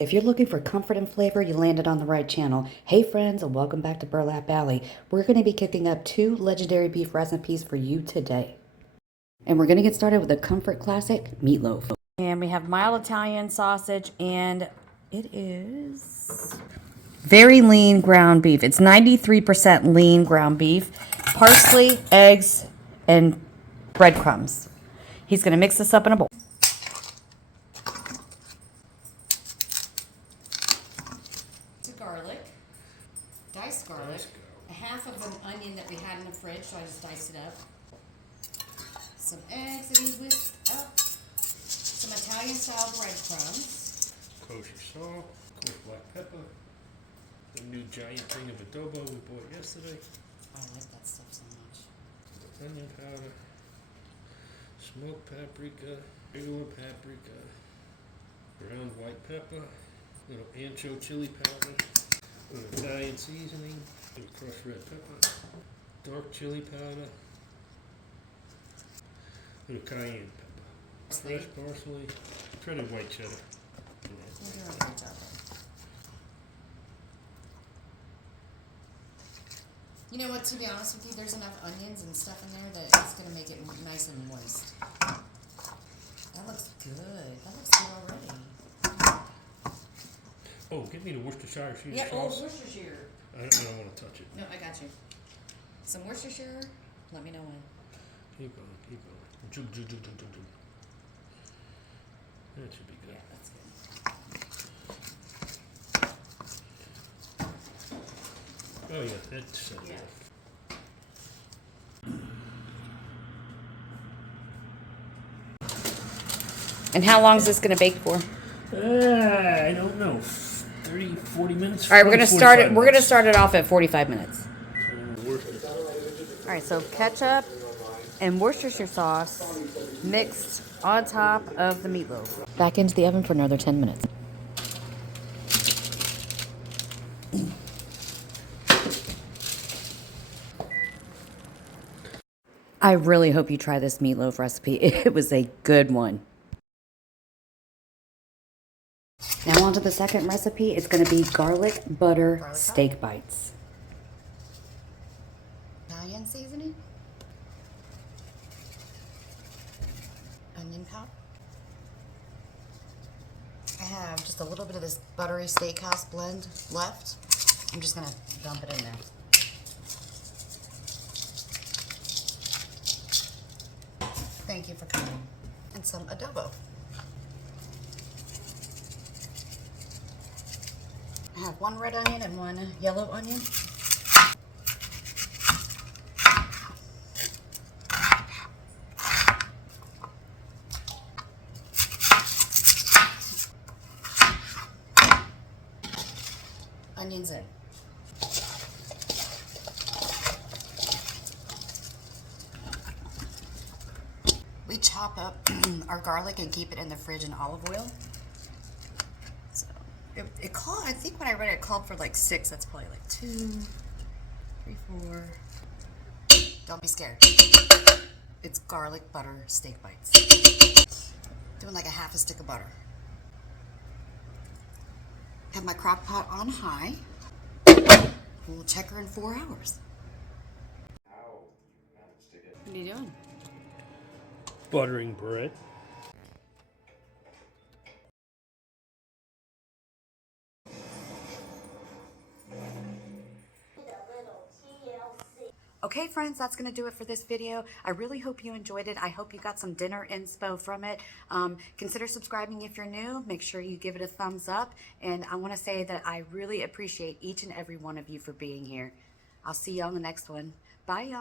If you're looking for comfort and flavor, you landed on the right channel. Hey friends, and welcome back to Burlap Alley. We're going to be cooking up 2 legendary beef recipes for you today. And we're going to get started with a comfort classic, meatloaf. And we have mild Italian sausage, and it is very lean ground beef. It's 93% lean ground beef, parsley, eggs, and breadcrumbs. He's going to mix this up in a bowl. Garlic, diced garlic, a half of an onion that we had in the fridge, so I just diced it up. Some eggs that we whisked up, some Italian style breadcrumbs, Kosher salt, coarse black pepper, the new giant thing of adobo we bought yesterday, I like that stuff so much. onion powder, smoked paprika, regular paprika, ground white pepper, little ancho chili powder, little Italian seasoning, little crushed red pepper, dark chili powder, little cayenne pepper, fresh parsley, shredded white cheddar. You know what, to be honest with you, there's enough onions and stuff in there that it's going to make it nice and moist. That looks good. That looks good already. Oh, give me the Worcestershire sauce. Yeah, oh, Worcestershire. I don't want to touch it. No, I got you. Some Worcestershire. Let me know when. Keep going, keep going. Jug, jug, jug, jug, jug, jug. That should be good. Yeah, that's good. Oh yeah, that's set Yeah. And how long is this going to bake for? I don't know. 30, 40 minutes. All right, we're going to start it. We're going to minutes. start it off at 45 minutes. Worcester. All right, so ketchup and Worcestershire sauce mixed on top of the meatloaf. Back into the oven for another 10 minutes. I really hope you try this meatloaf recipe. It was a good one. Now on to the second recipe. It's going to be garlic butter steak bites. Italian seasoning. Onion powder. I have just a little bit of this buttery steakhouse blend left. I'm just going to dump it in there. Thank you for coming. And some adobo. I have 1 red onion and 1 yellow onion. Onions in. We chop up our garlic and keep it in the fridge in olive oil. So it called, I think when I read it, it called for like 6. That's probably like 2, 3, 4. Don't be scared. It's garlic butter steak bites. Doing like a half a stick of butter. Have my crock pot on high. We'll check her in 4 hours. What are you doing? Buttering bread. Okay, friends, that's going to do it for this video. I really hope you enjoyed it. I hope you got some dinner inspo from it. Consider subscribing if you're new. Make sure you give it a thumbs up. And I want to say that I really appreciate each and every one of you for being here. I'll see you on the next one. Bye, y'all.